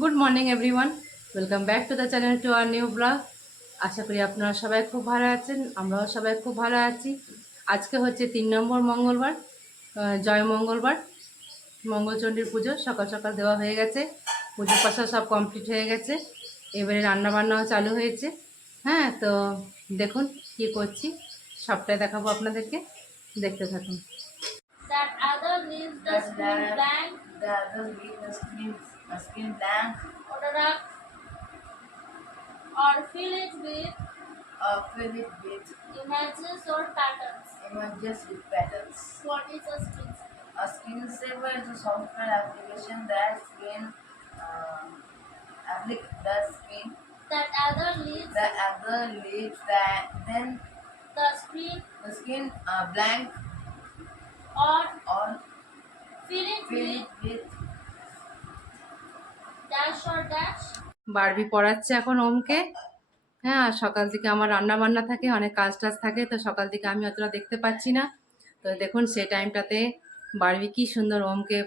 Good morning everyone, welcome back to the channel to our new blog. আশা করি আপনারা সবাই খুব ভালো আছেন, আমরাও সবাই খুব ভালো আছি। আজকে হচ্ছে 3 নম্বর মঙ্গলবার, জয় মঙ্গলবার। মঙ্গলচণ্ডীর পুজো সকাল সকাল দেওয়া হয়ে গেছে, পুজো পাশা সব কমপ্লিট হয়ে গেছে। এবারে রান্নাবান্নাও চালু হয়েছে। হ্যাঁ, তো দেখুন কি করছি, সবটাই দেখাবো আপনাদেরকে, দেখতে থাকুন। That other leaves the screen blank. The other leaves the screen blank Photograph or fill it with images or patterns. images with patterns. What is a screensaver? A screensaver is a software application that That other leaves that then the screen the screen blank or or fill it fill with it with dash or dash. Barbie পড়াচ্ছে এখন ওমকে। হ্যাঁ, আর সকাল থেকে আমার রান্না বান্না থাকে, অনেক কাজ টাজ থাকে, তো সকাল থেকে আমি অতটা দেখতে পাচ্ছি না। তো দেখুন সেই টাইমটাতে বারবি কি সুন্দর ওমকে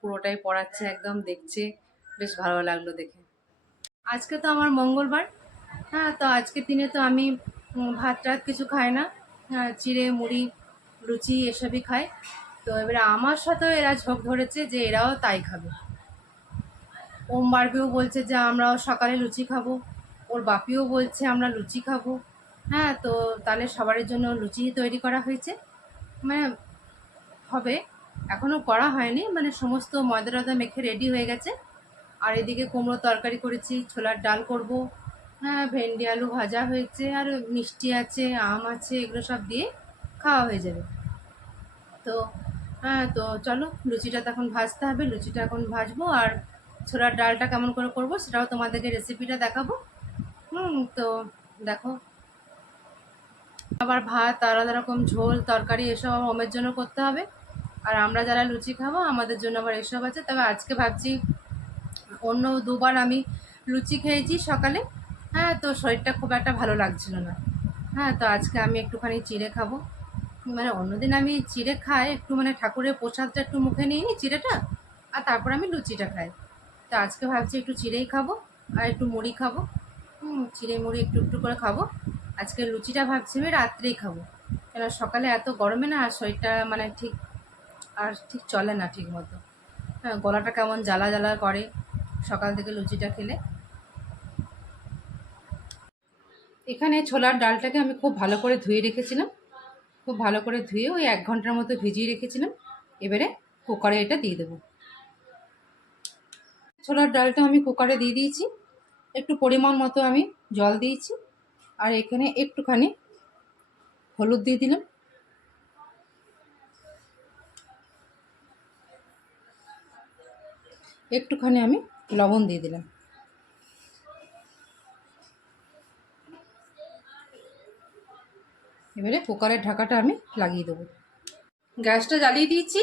পুরোটাই পড়াচ্ছে, একদম দেখছে, বেশ ভালো লাগলো দেখে। আজকে তো আমার মঙ্গলবার। হ্যাঁ, তো আজকের দিনে তো আমি ভাত টাত কিছু খাই না। হ্যাঁ, চিড়ে মুড়ি লুচি এসবই খাই। তো এবারে আমার সাথেও এরা ঝোঁক ধরেছে যে এরাও তাই খাবে। ওম বারবিও বলছে যে আমরাও সকালে লুচি খাবো, ওর বাপিও বলছে আমরা লুচি খাবো। হ্যাঁ, তো তাহলে সবার জন্য লুচি তৈরি করা হয়েছে, মানে হবে, এখনও করা হয়নি, মানে সমস্ত ময়দা টয়দা মেখে রেডি হয়ে গেছে। আর এদিকে কুমড়ো তরকারি করেছি, ছোলার ডাল করব। হ্যাঁ, ভেন্ডি আলু ভাজা হয়েছে, আর মিষ্টি আছে, আম আছে, এগুলো সব দিয়ে খাওয়া হয়ে যাবে। তো হ্যাঁ, তো চলো লুচিটা তখন ভাজতে হবে, লুচিটা এখন ভাজবো। আর ছোলার ডালটা কেমন করে করবো সেটাও তোমাদেরকে রেসিপিটা দেখাবো। তো দেখো, আবার ভাত, আলাদা রকম ঝোল তরকারি এসব ওমের জন্য করতে হবে। আর আমরা যারা লুচি খাবো আমাদের জন্য আবার এসব আছে। তবে আজকে ভাবছি, অন্য দুবার আমি লুচি খেয়েছি সকালে। হ্যাঁ, তো শরীরটা খুব একটা ভালো লাগছিল না। হ্যাঁ, তো আজকে আমি একটুখানি চিড়ে খাবো। মানে অন্যদিন আমি চিড়ে খাই একটু, মানে ঠাকুরের প্রসাদটা একটু মুখে নিয়ে নিই চিড়েটা, আর তারপর আমি লুচিটা খাই। তো আজকে ভাবছি একটু চিড়েই খাবো আর একটু মুড়ি খাবো। চিড়ে মুড়ি একটু একটু করে খাবো। আজকে লুচিটা ভাবছি আমি রাত্রেই খাবো, কেন সকালে এত গরমে না আর শরীরটা মানে ঠিক চলে না ঠিক মতো। হ্যাঁ, গলাটা কেমন জ্বালা জ্বালা করে সকাল থেকে লুচিটা খেলে। এখানে ছোলার ডালটাকে আমি খুব ভালো করে ধুয়ে রেখেছিলাম, খুব ভালো করে ধুয়ে ওই 1 ঘন্টার মতো ভিজিয়ে রেখেছিলাম। এবারে কুকারে এটা দিয়ে দেবো। ছোলার ডালটা আমি কুকারে দিয়ে দিয়েছি, একটু পরিমাণ মতো আমি জল দিয়েছি। আর এখানে একটুখানি হলুদ দিয়ে দিলাম, একটুখানি আমি লবণ দিয়ে দিলাম। এবারে কুকারের ঢাকাটা আমি লাগিয়ে দেবো। গ্যাসটা জ্বালিয়ে দিয়েছি,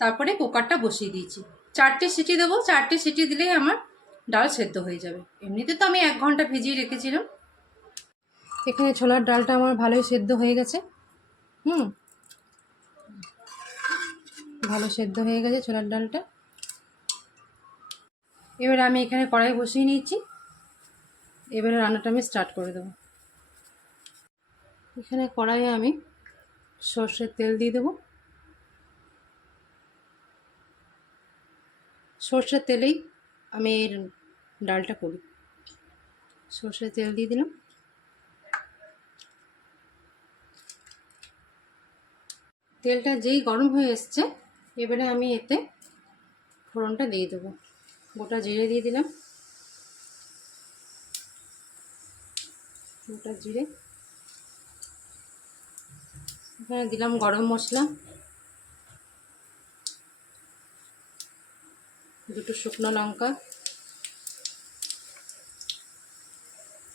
তারপরে কুকারটা বসিয়ে দিয়েছি। 4টে সিটি দেবো, 4টে সিটি দিলেই আমার ডাল সেদ্ধ হয়ে যাবে। এমনিতে তো আমি 1 ঘন্টা ভিজিয়ে রেখেছিলাম। এখানে ছোলার ডালটা আমার ভালোই সেদ্ধ হয়ে গেছে। ভালো সেদ্ধ হয়ে গেছে ছোলার ডালটা। এবারে আমি এখানে কড়াই বসিয়ে নিয়েছি, এবারে রান্নাটা আমি স্টার্ট করে দেবো। এখানে কড়াইয়ে আমি সর্ষের তেল দিয়ে দেবো। সর্ষের তেলেই আমি এর ডালটা করি। সর্ষের তেল দিয়ে দিলাম। তেলটা যেই গরম হয়ে এসছে, এবারে আমি এতে ফোড়নটা দিয়ে দেবো। গোটা জিরে দিয়ে দিলাম, গোটা জিরে। এখানে দিলাম গরম মশলা, 2টো শুকনো লঙ্কা,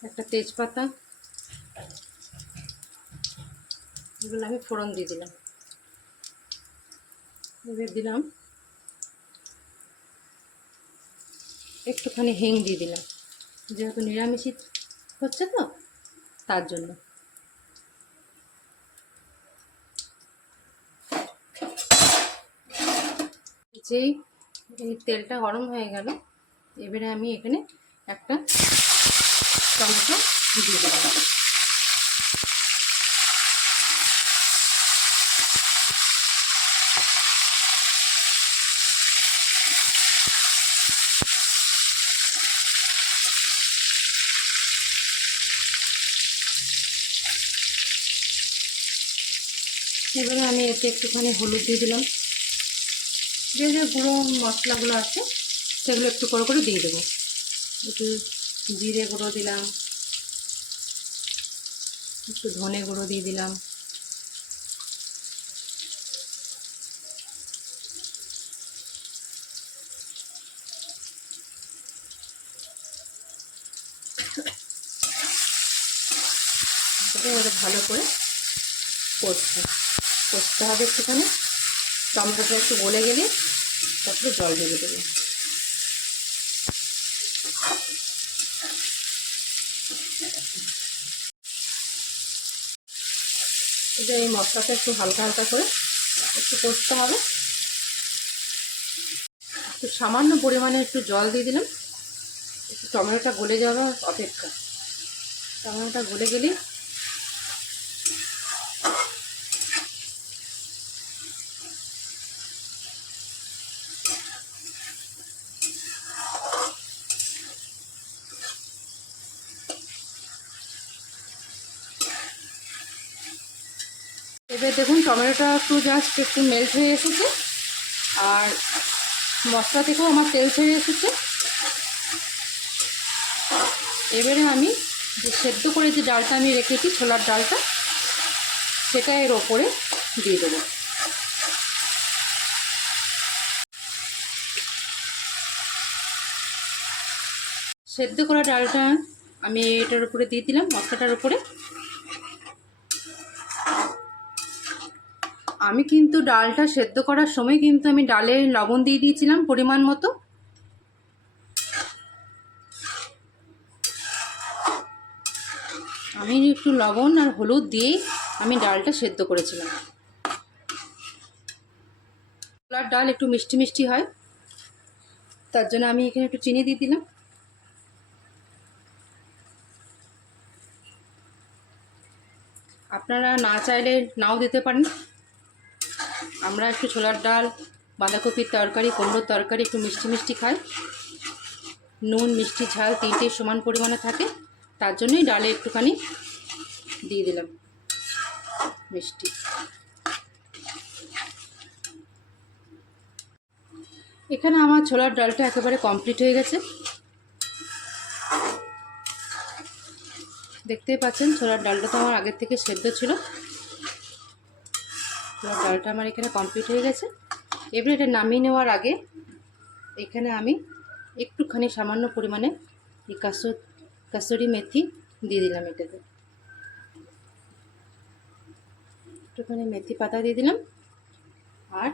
একটা তেজপাতা, এগুলো আমি ফোড়ন দিয়ে দিলাম। এবার দিলাম একটুখানি হিং দিয়ে দিলাম, যেহেতু নিরামিষই হচ্ছে তো তার জন্য। যেই এই তেলটা গরম হয়ে গেল, এবারে আমি এখানে একটা টমেটো দিয়ে দেবো। এবারে আমি এতে একটুখানি হলুদ দিয়ে দিলাম, যে যে গুঁড়ো মশলাগুলো আছে সেগুলো একটু করে দিয়ে দেবো। একটু জিরে গুঁড়ো দিলাম, একটু ধনে গুঁড়ো দিয়ে দিলাম, এবারে ভালো করে কষতে হবে একটুখানি। টমেটোটা একটু গলে গেলে তারপরে জল দিয়ে দেবো। এটা এই মশলাটা একটু হালকা হালকা করে একটু কষতে হবে। একটু সামান্য পরিমাণে একটু জল দিয়ে দিলাম, একটু টমেটোটা গলে যাওয়ার অপেক্ষা। টমেটোটা গলে গেলে এবার দেখুন টমেটোটা একটু জাস্ট একটু মেল্ট হয়ে এসেছে, আর মশলা থেকেও আমার তেল ছেড়ে এসেছে। এবারে আমি যে সেদ্ধ করে যে ডালটা আমি রেখেছি, ছোলার ডালটা, সেটা এর ওপরে দিয়ে দেবো। সেদ্ধ করা ডালটা আমি এটার উপরে দিয়ে দিলাম, মশলাটার উপরে। আমি কিন্তু ডালটা সেদ্ধ করার সময় কিন্তু আমি ডালে লবণ দিয়ে দিয়েছিলাম পরিমাণ মতো। আমি একটু লবণ আর হলুদ দিয়ে আমি ডালটা সেদ্ধ করেছিলাম। ছোলার ডাল একটু মিষ্টি মিষ্টি হয়, তার জন্য আমি এখানে একটু চিনি দিয়ে দিলাম। আপনারা না চাইলে নাও দিতে পারেন। আমরা একটু ছোলার ডাল, বাঁধাকপির তরকারি, কুমড়োর তরকারি একটু মিষ্টি মিষ্টি খাই। নুন মিষ্টি ঝাল তিনটেই সমান পরিমাণে থাকে, তার জন্যই ডালে একটুখানি দিয়ে দিলাম মিষ্টি। এখানে আমার ছোলার ডালটা একেবারে কমপ্লিট হয়ে গেছে। দেখতেই পাচ্ছেন ছোলার ডালটা তো আমার আগের থেকে সেদ্ধ ছিল। ছোলার ডালটা আমার এখানে কমপ্লিট হয়ে গেছে। এবারে এটা নামিয়ে নেওয়ার আগে এখানে আমি একটুখানি সামান্য পরিমাণে এই কাসুরি মেথি দিয়ে দিলাম। এটাতে একটুখানি মেথি পাতা দিয়ে দিলাম, আর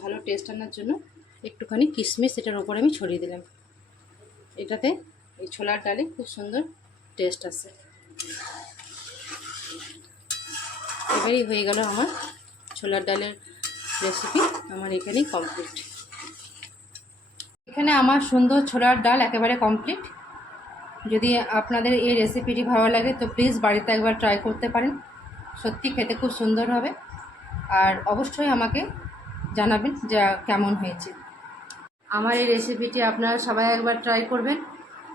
ভালো টেস্ট আনার জন্য একটুখানি কিশমিশ এটার ওপরে আমি ছড়িয়ে দিলাম। এটাতে এই ছোলার ডালে খুব সুন্দর টেস্ট আসে। এবারেই হয়ে গেল আমার ছোলার ডালের রেসিপি, আমার এখানেই কমপ্লিট। এখানে আমার সুন্দর ছোলার ডাল একেবারে কমপ্লিট। যদি আপনাদের এই রেসিপিটি ভালো লাগে তো প্লিজ বাড়িতে একবার ট্রাই করতে পারেন, সত্যি খেতে খুব সুন্দর হবে। আর অবশ্যই আমাকে জানাবেন যে কেমন হয়েছে। আমার এই রেসিপিটি আপনারা সবাই একবার ট্রাই করবেন,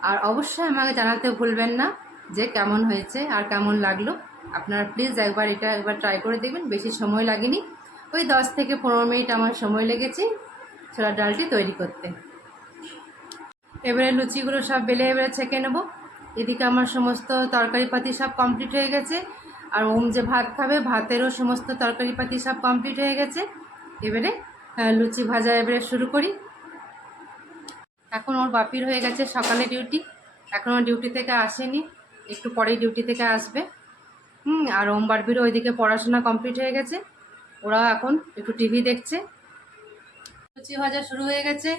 আর অবশ্যই আমাকে জানাতে ভুলবেন না যে কেমন হয়েছে আর কেমন লাগলো। আপনারা প্লিজ একবার ট্রাই করে দেখবেন। বেশি সময় লাগেনি, ওই 10 থেকে 15 মিনিট আমার সময় লেগেছে ছোলার ডালটি তৈরি করতে। এবারে লুচিগুলো সব বেলে এবারে ছেঁকে নেব। এদিকে আমার সমস্ত তরকারিপাতি সব কমপ্লিট হয়ে গেছে, আর ওম যে ভাত খাবে ভাতেরও সমস্ত তরকারিপাতি সব কমপ্লিট হয়ে গেছে। এবারে লুচি ভাজা এবারে শুরু করি। এখন ওর বাপির হয়ে গেছে সকালে ডিউটি, এখনও ডিউটি থেকে আসেনি, একটু পরেই ডিউটি থেকে আসবে। আর ওম বাপিরও ওইদিকে পড়াশোনা কমপ্লিট হয়ে গেছে, ওরা এখন একটু টিভি দেখছে। লুচি ভাজা শুরু হয়ে গেছে।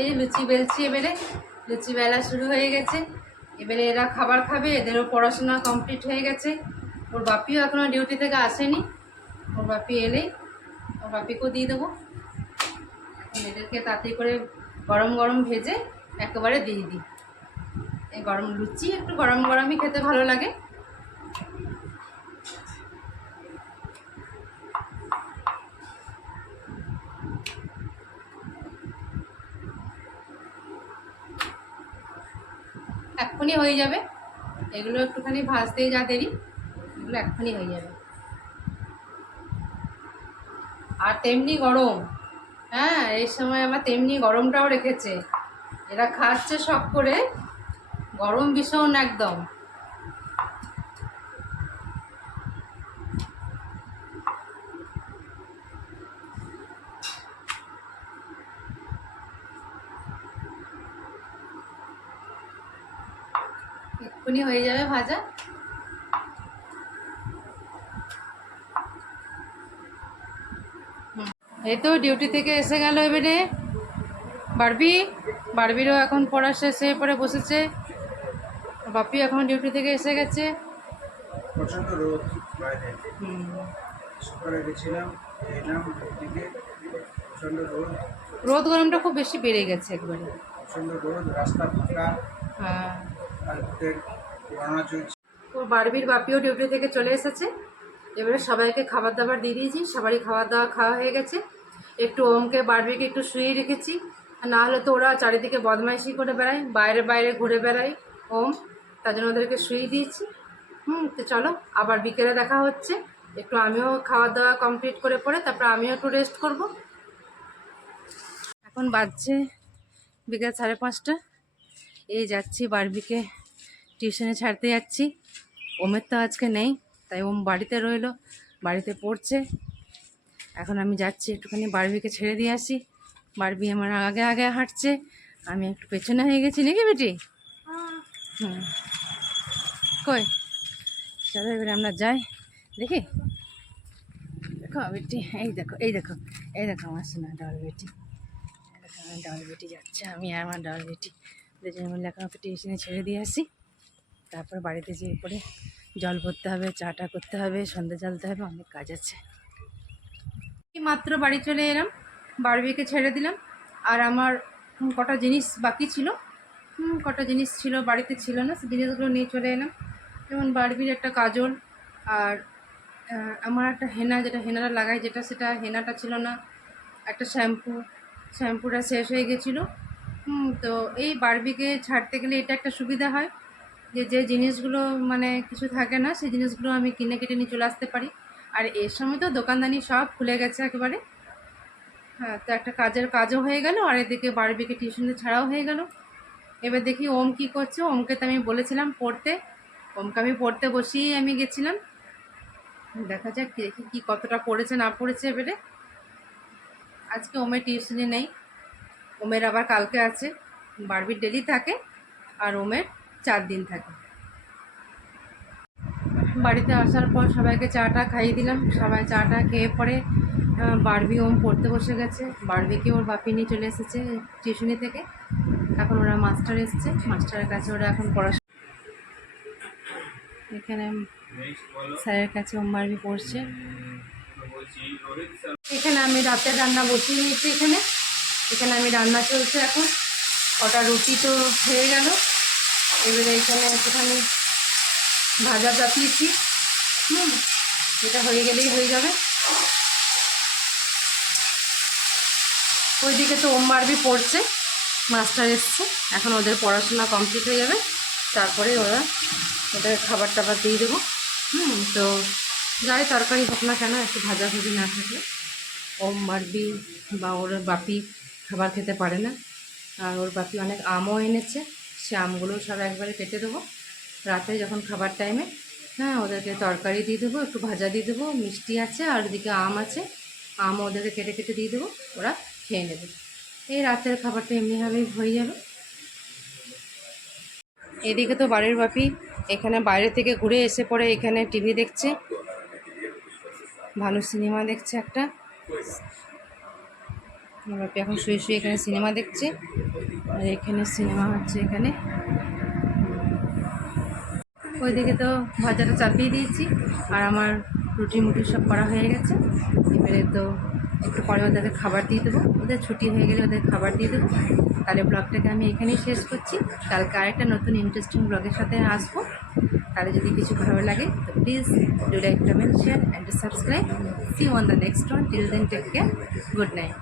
এই লুচি বেলছি, এবারে লুচি বেলা শুরু হয়ে গেছে। এবারে এরা খাবার খাবে, এদেরও পড়াশোনা কমপ্লিট হয়ে গেছে। ওর বাপিও এখনও ডিউটি থেকে আসেনি, ওর বাপি এলেই ওর বাপিকেও দিয়ে দেবো। এখন এদেরকে তাড়াতাড়ি করে গরম গরম ভেজে একেবারে দিয়ে দিই। এই গরম লুচি একটু গরম গরমই খেতে ভালো লাগে। এক্ষুনি হয়ে যাবে, এগুলো একটুখানি ভাজতেই যা দেরি, এগুলো এক্ষুনি হয়ে যাবে। আর তেমনি গরম, হ্যাঁ এই সময় আমার তেমনি গরমটাও রেখেছে। এরা খাচ্ছে শখ করে, গরম ভীষণ একদম। এক্ষুনি হয়ে যাবে ভাজা। এই তো ডিউটি থেকে এসে গেল এবারে বারবিরও এখন পড়া শেষ হয়ে পড়ে বসেছে। বাপি এখন ডিউটি থেকে এসে গেছে। প্রচন্ড রোদ বাইরে, সকালে গেছিলাম, এলাম থেকে প্রচন্ড রোদ। রোদ গরমটা খুব বেশি বেড়ে গেছে একবারে। প্রচন্ড রোদ, রাস্তা ফাঁকা, হ্যাঁ, আর ভোটের গণনা চলছে। ওর বারবির বাপিও ডিউটি থেকে চলে এসেছে। এবারে সবাইকে খাবার দাবার দিয়ে দিয়েছি, সবারই খাবার দাওয়া খাওয়া হয়ে গেছে। একটু ওমকে বারবিকে একটু শুয়ে রেখেছি, আর না হলে তো ওরা চারিদিকে বদমাইশি করে বেড়ায়, বাইরে বাইরে ঘুরে বেড়ায় ওম, তার জন্য ওদেরকে শুয়ে দিয়েছি। তো চলো আবার বিকেলে দেখা হচ্ছে। একটু আমিও খাওয়া দাওয়া কমপ্লিট করে পরে তারপর আমিও একটু রেস্ট করব। এখন বাজছে বিকেল 5:30। এই যাচ্ছি বারবিকে টিউশনে ছাড়তে যাচ্ছি। ওমের তো আজকে নেই, তাই ওম বাড়িতে রইলো, বাড়িতে পড়ছে। এখন আমি যাচ্ছি একটুখানি বারবিকে ছেড়ে দিয়ে আসি। বারবি আমার আগে আগে হাঁটছে, আমি একটু পেছনে হয়ে গেছি নাকি বেটি? কই চলো এবারে আমরা যাই, দেখি। দেখো বেটি, এই দেখো এই দেখো এই দেখো আমার সোনা ডল বেটি, দেখো আমার ডল বেটি যাচ্ছে, আমি আর আমার ডল বেটি দুজনে মিলে এখন ওকে টিউশনে ছেড়ে দিয়ে আসি। তারপর বাড়িতে যেয়ে পরে জল ভরতে হবে, চাটা করতে হবে, সন্ধ্যে জ্বালতে হবে, অনেক কাজ আছে। মাত্র বাড়ি চলে এলাম, বারবিকে ছেড়ে দিলাম। আর আমার কটা জিনিস বাকি ছিল, কটা জিনিস ছিল বাড়িতে ছিল না, সেই জিনিসগুলো নিয়ে চলে এলাম। যেমন বারবির একটা কাজল, আর আমার একটা হেনা, যেটা হেনাটা লাগাই যেটা, সেটা হেনাটা ছিল না। একটা শ্যাম্পুটা শেষ হয়ে গেছিলো। তো এই বারবিকে ছাড়তে গেলে এটা একটা সুবিধা হয় যে যে জিনিসগুলো মানে কিছু থাকে না, সেই জিনিসগুলো আমি কিনে কেটে নিয়ে চলে আসতে পারি। আর এর সময় তো দোকানদানি সব খুলে গেছে একেবারে। হ্যাঁ, তো একটা কাজের কাজও হয়ে গেল, আর এদিকে বারবিকে টিউশনে ছাড়াও হয়ে গেল। এবার দেখি ওম কি করছে। ওমকে তো আমি বলেছিলাম পড়তে, ওমকে আমি পড়তে বসিয়েই আমি গেছিলাম। দেখা যাক দেখি কি কতটা পড়েছে না পড়েছে এবারে। আজকে ওমের টিউশনে নেই, ওমের আবার কালকে আছে। বারবির ডেলি থাকে, আর ওমের 4 দিন থাকে। বাড়িতে আসার পর সবাইকে চাটা খাইয়ে দিলাম। সবাই চাটা খেয়ে পরে বারবি ওম পড়তে বসে গেছে। বারবিকে ওর বাপি নিয়ে চলে এসেছে টিউশনি থেকে। এখন ওরা মাস্টার এসছে, মাস্টারের কাছে ওরা এখন পড়াশোনা। এখানে স্যারের কাছে ওম বারবি পড়ছে। এখানে আমি রাতের রান্না বসিয়ে নিয়েছি। এখানে আমি রান্না চলছে এখন। কটা রুটি তো হয়ে গেল, এবারে এখানে একটুখানি ভাজা চাপিয়েছি। এটা হয়ে গেলেই হয়ে যাবে। ওইদিকে তো ওম বারবি পড়ছে, মাস্টার এসছে, এখন ওদের পড়াশোনা কমপ্লিট হয়ে যাবে, তারপরে ওদের খাবার টাবার দিয়ে দেবো। তো যাই তরকারি হোক না কেন, একটু ভাজাভুজি না থাকলে ওম বারবি বা ওর বাপি খাবার খেতে পারে না। আর ওর বাপি অনেক আমও এনেছে, সে আমগুলো সব একবারে কেটে দেবো রাতে যখন খাবার টাইমে। হ্যাঁ, ওদেরকে তরকারি দিয়ে দেবো, একটু ভাজা দিয়ে দেবো, মিষ্টি আছে, আর ওদিকে আম আছে, আমও ওদেরকে কেটে কেটে দিয়ে দেবো, ওরা খেয়ে নেবে। এই রাতের খাবারটা এমনিভাবেই হয়ে যাবে। এদিকে তো বাড়ির বাপি এখানে বাইরে থেকে ঘুরে এসে পড়ে এখানে টিভি দেখছে, ভালো সিনেমা দেখছে একটা। বাপি এখন শুয়ে শুয়ে এখানে সিনেমা দেখছে, আর এখানে সিনেমা হচ্ছে এখানে। ওইদিকে তো ভাজাটা চাপিয়ে দিয়েছি, আর আমার রুটি মুটি সব করা হয়ে গেছে। এবারে তো একটু পরে ওদেরকে খাবার দিয়ে দেবো, ওদের ছুটি হয়ে গেলে ওদের খাবার দিয়ে দেবো। তাহলে ব্লগটাকে আমি এখানেই শেষ করছি। কালকে আরেকটা নতুন ইন্টারেস্টিং ব্লগের সাথে আসবো। তাহলে যদি কিছু ভালো লাগে তো please do like, comment, share and subscribe. See you on the next one. Till then take care, good night.